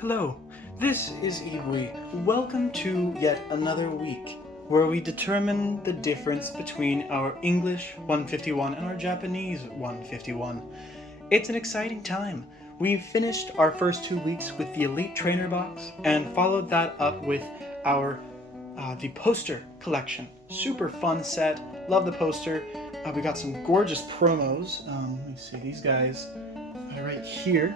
Hello, this is E-Bui. Welcome to yet another week where we determine the difference between our English 151 and our Japanese 151. It's an exciting time. We've finished our first 2 weeks with the Elite Trainer box and followed that up with our the poster collection. Super fun set. Love the poster. We got some gorgeous promos. Let me see these guys right here.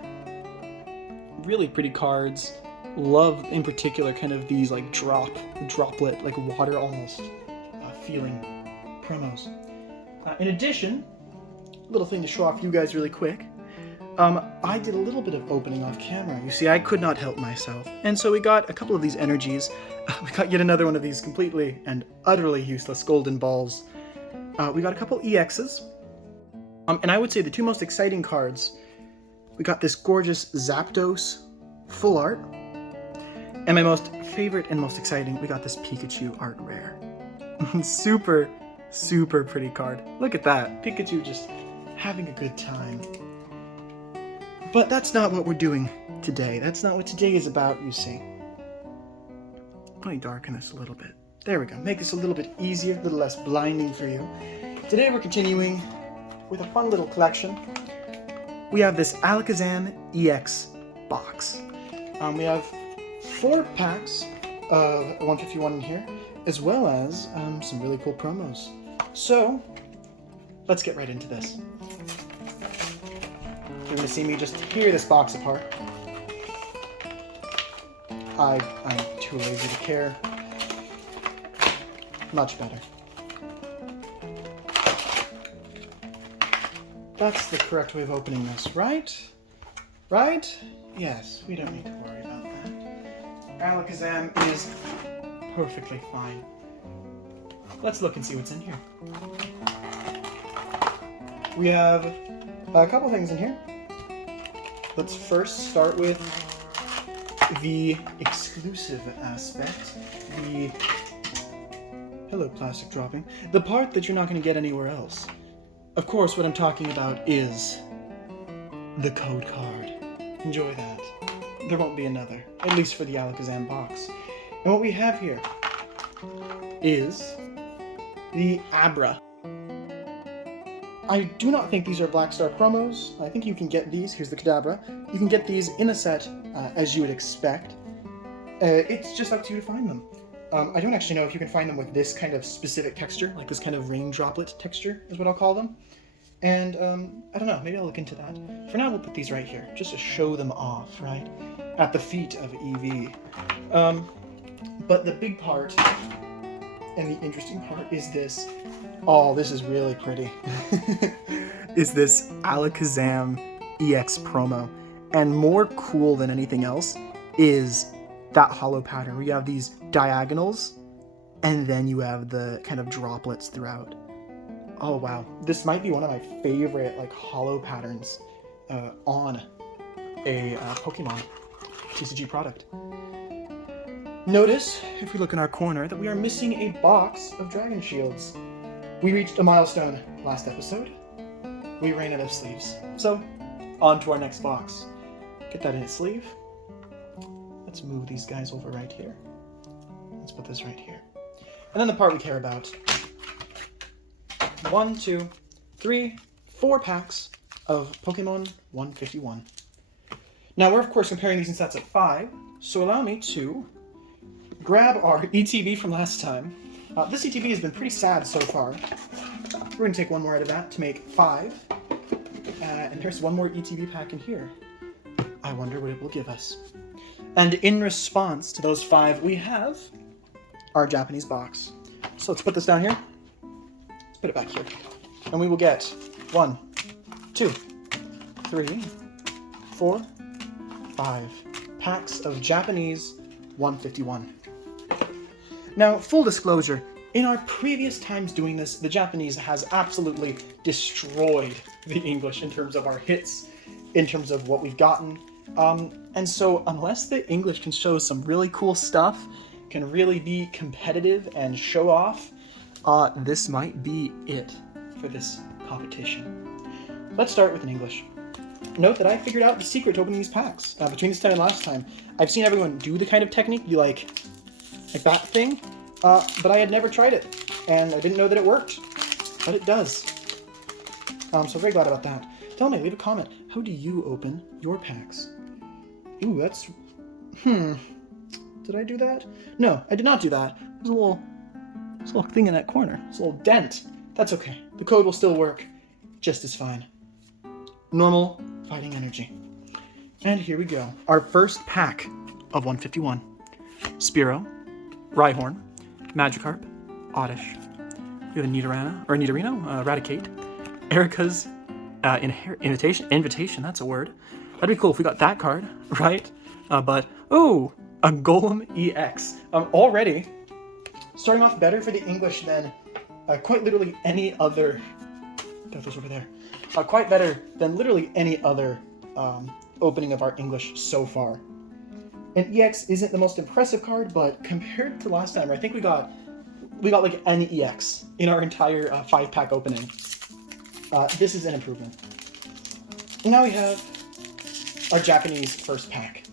Really pretty cards. Love in particular kind of these like droplet, like water almost feeling promos. In addition, little thing to show off you guys really quick. I did a little bit of opening off camera. You see, I could not help myself. And so we got a couple of these energies. We got yet another one of these completely and utterly useless golden balls. We got a couple EXs. And I would say the two most exciting cards, we got this gorgeous Zapdos full art. And my most favorite and most exciting, we got this Pikachu art rare. Super, super pretty card. Look at that. Pikachu just having a good time. But that's not what we're doing today. That's not what today is about, you see. Let me darken this a little bit. There we go. Make this a little bit easier, a little less blinding for you. Today we're continuing with a fun little collection. We have this Alakazam EX box. We have 4 packs of 151 in here, as well as some really cool promos. So, let's get right into this. You're going to see me just tear this box apart. I'm too lazy to care. Much better. That's the correct way of opening this, right? Right? Yes, we don't need to worry about that. Alakazam is perfectly fine. Let's look and see what's in here. We have a couple things in here. Let's first start with the exclusive aspect. Hello, plastic dropping. The part that you're not going to get anywhere else. Of course, what I'm talking about is the code card. Enjoy that. There won't be another, at least for the Alakazam box. And what we have here is the Abra. I do not think these are Black Star promos. I think you can get these. Here's the Kadabra. You can get these in a set as you would expect. It's just up to you to find them. I don't actually know if you can find them with this kind of specific texture, like this kind of rain droplet texture is what I'll call them. And I don't know, maybe I'll look into that. For now, we'll put these right here, just to show them off, right? At the feet of EV. But the big part, and the interesting part, is this. Oh, this is really pretty. Is this Alakazam EX promo. And more cool than anything else is that hollow pattern where you have these diagonals and then you have the kind of droplets throughout. Oh wow, this might be one of my favorite like hollow patterns on a Pokemon TCG product. Notice, if we look in our corner, that we are missing a box of Dragon Shields. We reached a milestone last episode. We ran out of sleeves. So, on to our next box. Get that in its sleeve. Let's move these guys over right here. Let's put this right here. And then the part we care about. 1, 2, 3, 4 packs of Pokemon 151. Now we're of course comparing these in sets of 5, so allow me to grab our ETB from last time. This ETB has been pretty sad so far. We're going to take one more out of that to make 5. And there's one more ETB pack in here. I wonder what it will give us. And in response to those 5, we have our Japanese box. So let's put this down here. Let's put it back here. And we will get 1, 2, 3, 4, 5 packs of Japanese 151. Now, full disclosure, in our previous times doing this, the Japanese has absolutely destroyed the English in terms of our hits, in terms of what we've gotten. And so unless the English can show some really cool stuff, can really be competitive and show off, this might be it for this competition. Let's start with an English. note that I figured out the secret to opening these packs between this time and last time. I've seen everyone do the kind of technique you like that thing, but I had never tried it, and I didn't know that it worked, but it does. So very glad about that. Tell me, leave a comment. How do you open your packs? Ooh, that's... Did I do that? No, I did not do that. There's a little thing in that corner. There's a little dent. That's okay. The code will still work just as fine. Normal fighting energy. And here we go. Our first pack of 151. Spearow, Rhyhorn, Magikarp, Oddish. We have a Nidorino, Raticate, Erica's Invitation, that's a word. That'd be cool if we got that card, right? Ooh, a Golem EX. Already starting off better for the English than quite literally any other... That was over there. Quite better than literally any other opening of our English so far. An EX isn't the most impressive card, but compared to last time, I think we got like an EX in our entire 5-pack opening. This is an improvement. And now we have our Japanese first pack.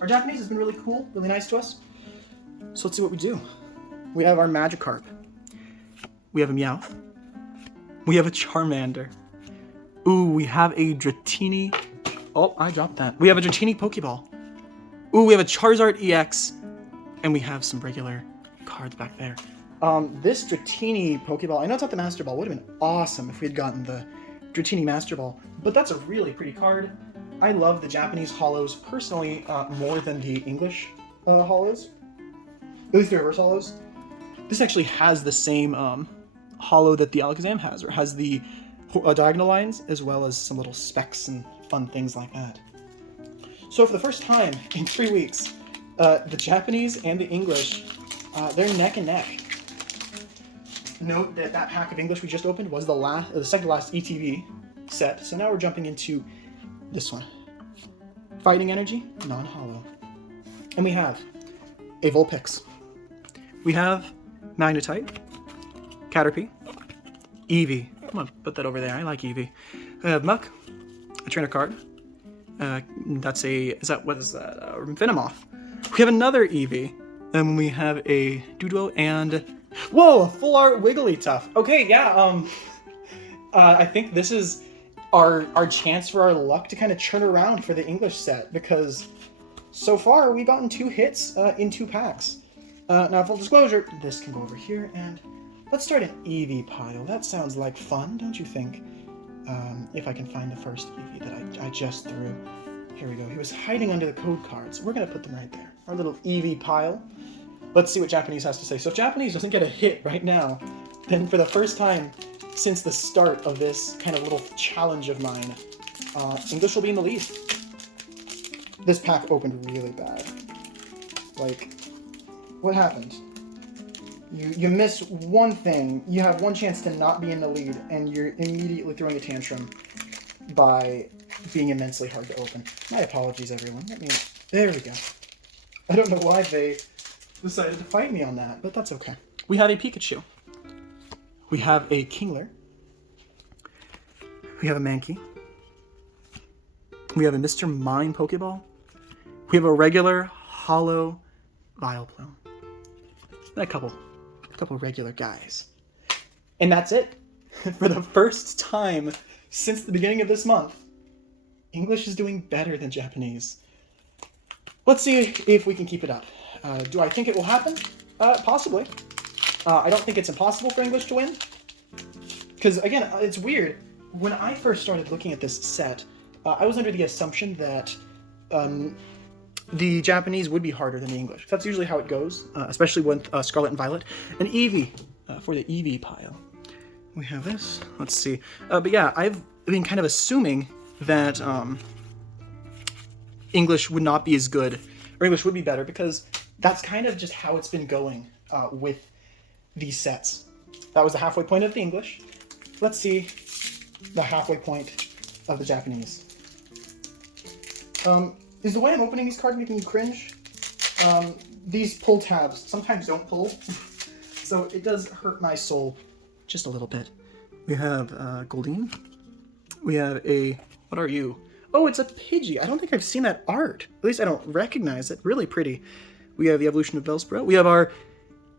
Our Japanese has been really cool, really nice to us. So let's see what we do. We have our Magikarp. We have a Meowth. We have a Charmander. Ooh, we have a Dratini. Oh, I dropped that. We have a Dratini Pokeball. Ooh, we have a Charizard EX. And we have some regular cards back there. This Dratini Pokeball, I know it's not the Master Ball, would have been awesome if we had gotten the Dratini Master Ball, but that's a really pretty card. I love the Japanese holos personally more than the English holos, at least the reverse holos. This actually has the same holo that the Alakazam has, or has the diagonal lines as well as some little specks and fun things like that. So for the first time in 3 weeks, the Japanese and the English, they're neck and neck. Note that that pack of English we just opened was the second last ETV set, so now we're jumping into this one. Fighting Energy, non-holo. And we have a Vulpix. We have Magnetite, Caterpie, Eevee. Come on, put that over there. I like Eevee. We have Muck, a trainer card. What is that? Venomoth. We have another Eevee. Then we have a Doduo and... Whoa, a full art Wigglytuff. Okay, yeah, I think this is our chance for our luck to kind of churn around for the English set, because so far we've gotten 2 hits in 2 packs. Now, full disclosure, this can go over here, and let's start an Eevee pile. That sounds like fun, don't you think? If I can find the first Eevee that I just threw. Here we go. He was hiding under the code cards. We're going to put them right there. Our little Eevee pile. Let's see what Japanese has to say. So if Japanese doesn't get a hit right now, then for the first time since the start of this kind of little challenge of mine, English will be in the lead. This pack opened really bad. Like, what happened? You miss one thing, you have one chance to not be in the lead, and you're immediately throwing a tantrum by being immensely hard to open. My apologies, everyone. There we go. I don't know why they decided to fight me on that, but that's okay. We have a Pikachu. We have a Kingler. We have a Mankey. We have a Mr. Mime Pokeball. We have a regular holo Vileplume. And a couple regular guys. And that's it. For the first time since the beginning of this month, English is doing better than Japanese. Let's see if we can keep it up. Do I think it will happen? Possibly. I don't think it's impossible for English to win. Because, again, it's weird. When I first started looking at this set, I was under the assumption that the Japanese would be harder than the English. That's usually how it goes, especially with Scarlet and Violet. And Eevee, for the Eevee pile. We have this. Let's see. But yeah, I've been kind of assuming that English would not be as good, or English would be better, because that's kind of just how it's been going with these sets. That was the halfway point of the English. Let's see the halfway point of the Japanese. Is the way I'm opening these cards making you cringe? These pull tabs sometimes don't pull, so it does hurt my soul just a little bit. We have Goldeen. We have a What are you? Oh, it's a Pidgey. I don't think I've seen that art. At least I don't recognize it. Really pretty. We have the evolution of Bellsprout. We have our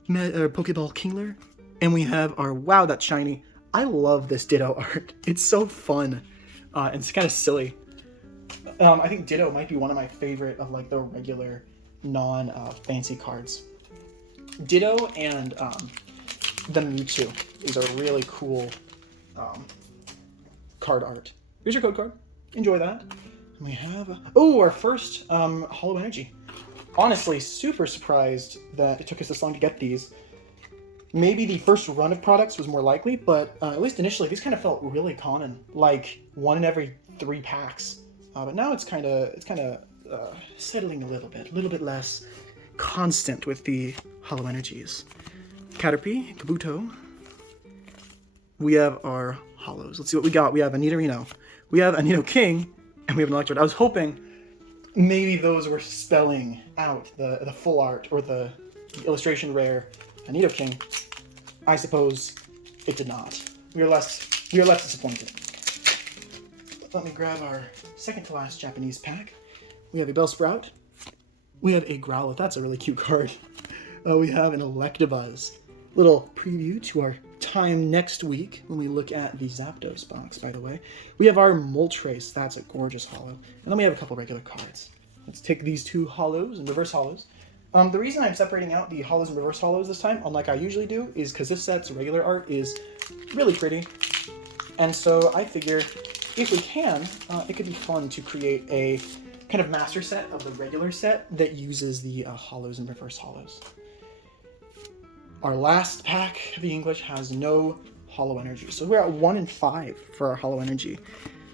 Pokeball Kingler. And we have our, wow, that's shiny. I love this Ditto art. It's so fun. And it's kind of silly. I think Ditto might be one of my favorite of like the regular non-fancy cards. Ditto and the Mewtwo. These are really cool card art. Here's your code card. Enjoy that. And we have, our first Holo Energy. Honestly, super surprised that it took us this long to get these. Maybe the first run of products was more likely, but at least initially, these kind of felt really common, like 1 in every 3 packs. But now it's kind of settling a little bit less constant with the Holo Energies. Caterpie, Kabuto. We have our Holos. Let's see what we got. We have a Nidorino. We have a Nidoking, and we have an Electrode. I was hoping maybe those were spelling out the full art or the illustration rare Nidoking. I suppose it did not. We are less disappointed. Let me grab our second to last Japanese pack. We have a Bellsprout. We have a Growlithe. That's a really cute card. We have an Electabuzz. Little preview to our time next week when we look at the Zapdos box, by the way. We have our Moltres. That's a gorgeous holo. And then we have a couple regular cards. Let's take these 2 holos and reverse holos. The reason I'm separating out the holos and reverse holos this time, unlike I usually do, is because this set's regular art is really pretty. And so I figure if we can, it could be fun to create a kind of master set of the regular set that uses the holos and reverse holos. Our last pack of the English has no Holo Energy. So we're at 1 in 5 for our Holo Energy.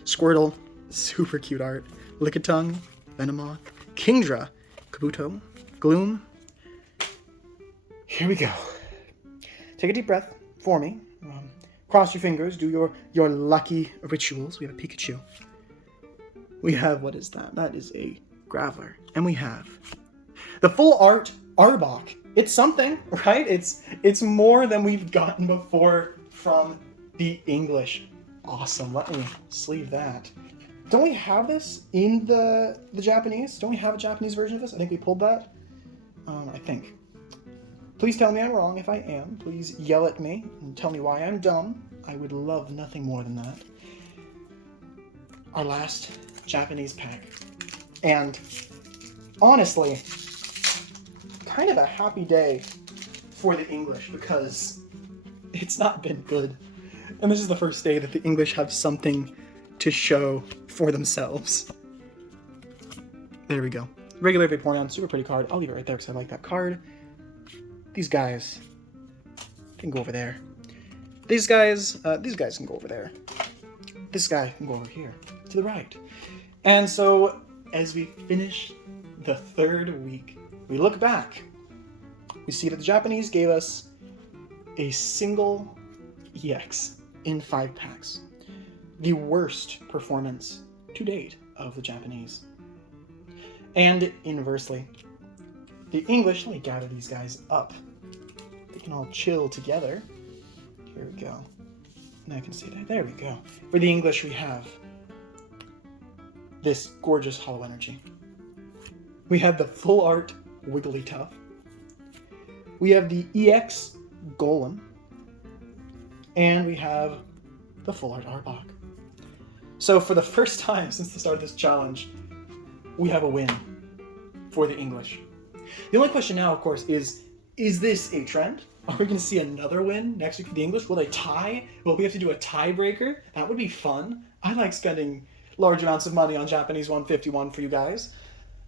Squirtle, super cute art. Lickitung, Venomoth, Kingdra, Kabuto, Gloom. Here we go. Take a deep breath for me. Cross your fingers, do your lucky rituals. We have a Pikachu. We have, what is that? That is a Graveler. And we have the full art Arbok. It's something, right? It's more than we've gotten before from the English. Awesome. Let me sleeve that. Don't we have this in the Japanese? Don't we have a Japanese version of this? I think we pulled that. I think. Please tell me I'm wrong if I am. Please yell at me and tell me why I'm dumb. I would love nothing more than that. Our last Japanese pack. And honestly, kind of a happy day for the English because it's not been good. And this is the first day that the English have something to show for themselves. There we go. Regular Vaporeon, super pretty card. I'll leave it right there because I like that card. These guys can go over there. These guys can go over there. This guy can go over here, to the right. And so, as we finish the 3rd week, we look back. We see that the Japanese gave us a single EX in 5 packs. The worst performance to date of the Japanese. And inversely, the English, let me gather these guys up. They can all chill together. Here we go. And I can see that. There we go. For the English, we have this gorgeous Holo Energy. We have the full art Wigglytuff. We have the EX Golem. And we have the full art Arbok. So for the first time since the start of this challenge, we have a win for the English. The only question now, of course, is this a trend? Are we going to see another win next week for the English? Will they tie? Will we have to do a tiebreaker? That would be fun. I like spending large amounts of money on Japanese 151 for you guys.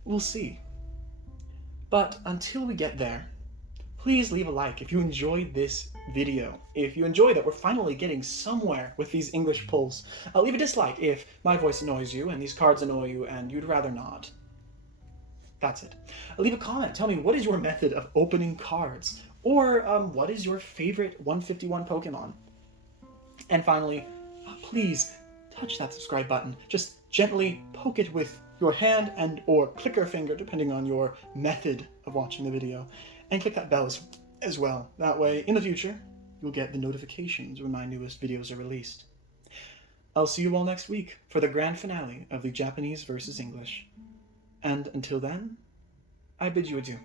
We'll see. But until we get there, please leave a like if you enjoyed this video. If you enjoyed that we're finally getting somewhere with these English pulls. Leave a dislike if my voice annoys you and these cards annoy you and you'd rather not. That's it. Leave a comment. Tell me, what is your method of opening cards? Or what is your favorite 151 Pokemon? And finally, please touch that subscribe button. Just gently poke it with your hand and or clicker finger, depending on your method of watching the video. And click that bell as well. That way, in the future, you'll get the notifications when my newest videos are released. I'll see you all next week for the grand finale of the Japanese versus English. And until then, I bid you adieu.